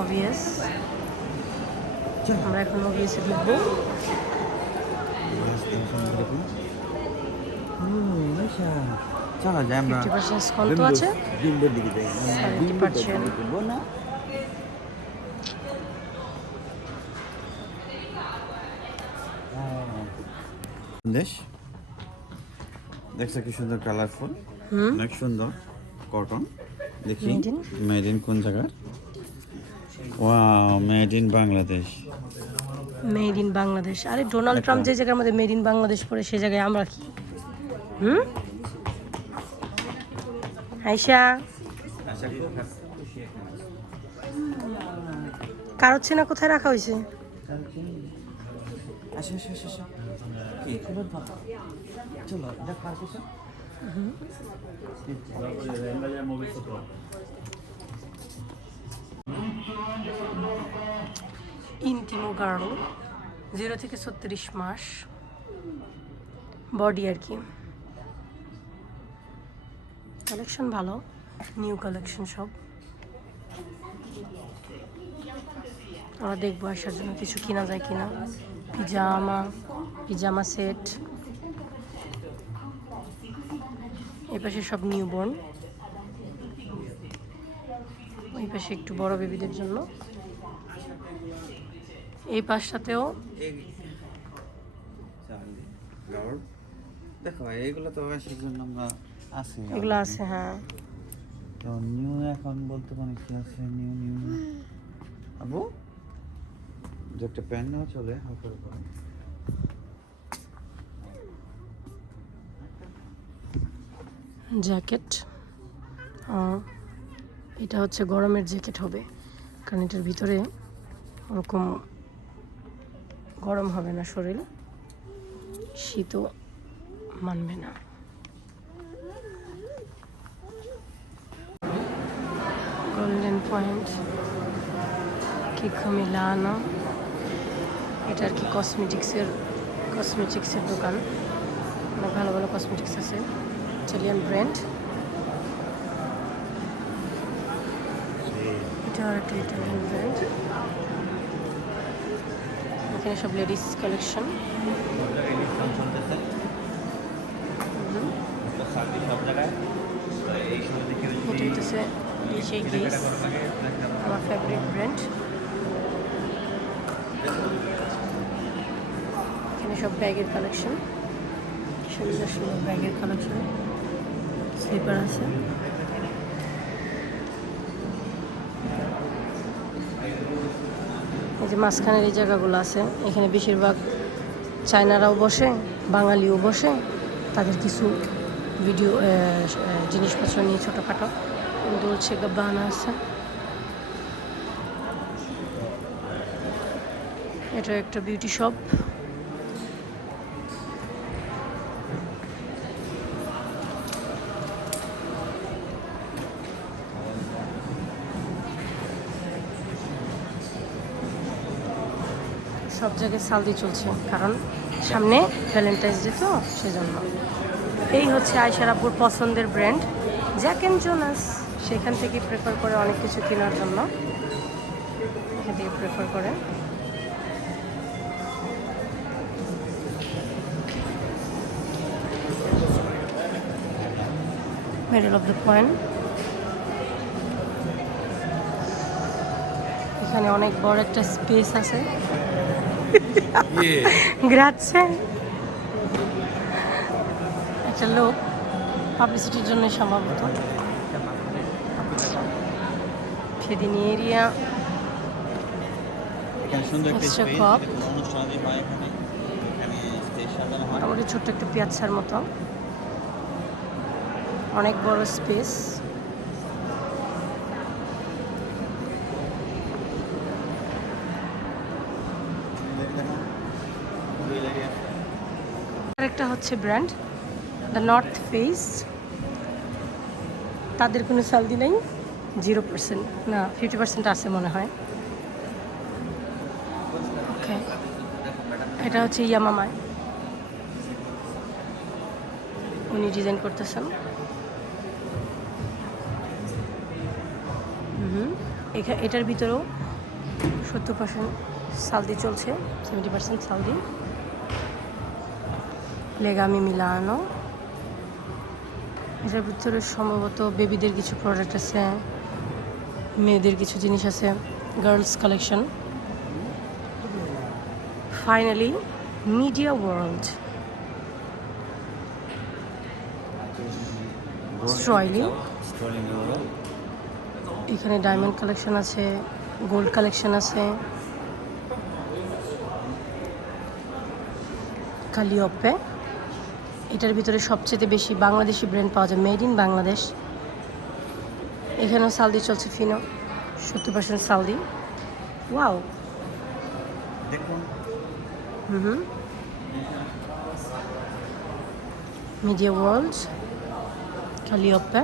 Obvious আমরা এখন অবভিয়াসে ঢুকবো। চলো যাই আমরা 50% ডিসকাউন্ট তো আছে, বিম্বোর দিকে যাই 70%। না দেশ দেখছো কি সুন্দর কালারফুল, অনেক সুন্দর কটন। দেখি মেড ইন কোন জায়গার? Wow, made in Bangladesh. Made in Bangladesh. আরে ডোনাল্ড ট্রাম্প যে জায়গার মধ্যে মেড ইন বাংলাদেশ পড়ে সে জায়গায় আমরা কি? আয়শা কার হচ্ছে না, কোথায় রাখা হয়েছে? চলো এটা কার কিছু ইন্টিমো গার্ল 0 থেকে 36 মাস বডি আর কি। কালেকশন ভালো, নিউ কালেকশন সব। আমরা দেখবো আসার জন্য কিছু কিনা যায় কিনা। পিজামা সেট, এই পাশে সব নিউবর্ন, ওই পাশে একটু বড় বেবিদের জন্য, এই পাশটাতেও দেখো এইগুলো তো আসার জন্য আমরা আছি, এগুলো আছে। হ্যাঁ তো নিউ এখন বলতে মানে কি আছে নিউ আবু যে একটা প্যান্ট নেওয়া চলে হালকা করে। জ্যাকেট, এটা হচ্ছে গরমের জ্যাকেট হবে, কারণ এটার ভিতরে ওরকম গরম হবে না, শরীর শীতও মানবে না। গোল্ডেন পয়েন্ট, কিকো মিলানো, এটা আর কি কসমেটিক্সের দোকান, অনেক ভালো ভালো কসমেটিক্স আছে, ইটালিয়ান ব্র্যান্ড। এটা আর একটা ইটালিয়ান ব্র্যান্ড। এখানে সব লেডিস কালেকশন। এটা হচ্ছে সেই গেস, আমার ফেভারিট ব্র্যান্ড। এখানে সব ব্যাগের কালেকশন, সুন্দর সুন্দর ব্যাগের কালেকশন, স্লিপার আছে। এই যে মাঝখানের এই জায়গাগুলো আছে, এখানে বেশিরভাগ চায়নারাও বসে, বাঙালিও বসে, তাদের কিছু ভিডিও জিনিসপত্র নিয়ে ছোটোখাটো। দোলছে গাব্বানা আছে, এটা একটা বিউটি শপ। সব জায়গায় সালদি চলছে, কারণ সামনে ভ্যালেন্টাইন্স ডে তো সেজন্য। এই হচ্ছে আয়শার আব্বুর পছন্দের ব্র্যান্ড জ্যাক অ্যান্ড জোনাস, সেখান থেকে প্রেফার করে অনেক কিছু কেনার জন্য, এখান থেকে প্রেফার করে। মিডল অফ দ্য পয়েন্ট, এখানে অনেক বড় একটা স্পেস আছে। গ্রাচ্ছে একটা লোক পাবলিসিটির জন্য সম্ভবত। সেদিন এরিয়া মোটামুটি ছোট্ট একটু পিয়াচ্ছার মতো, অনেক বড় স্পেস। আরেকটা হচ্ছে ব্র্যান্ড দ্য নর্থ ফেস, তাদের কোনো স্যালারি নেই, 0% না 50% আছে মনে হয়। ওকে, এটা হচ্ছে ইয়ামামায়, উনি ডিজাইন করতেছেন। এটার ভিতরেও 70% সালদি চলছে, 70% সালদি। লেগামি মিলানো, এটার ভিতরে সম্ভবত বেবিদের কিছু প্রোডাক্ট আছে, মেয়েদের কিছু জিনিস আছে, girls collection. Finally media world, স্ট্রয়লিং। এখানে ডায়মন্ড কালেকশন আছে, গোল্ড কালেকশন আছে, কালিওপে। এটার ভিতরে সবচেয়ে বেশি বাংলাদেশি ব্র্যান্ড পাওয়া যায়, মেড ইন বাংলাদেশ। এখানেও সালদি চলছে, ফিনো 70% সালদি। ওয়াও, দেখুন মিডিয়া ওয়ার্ল্ড, কালিওপে।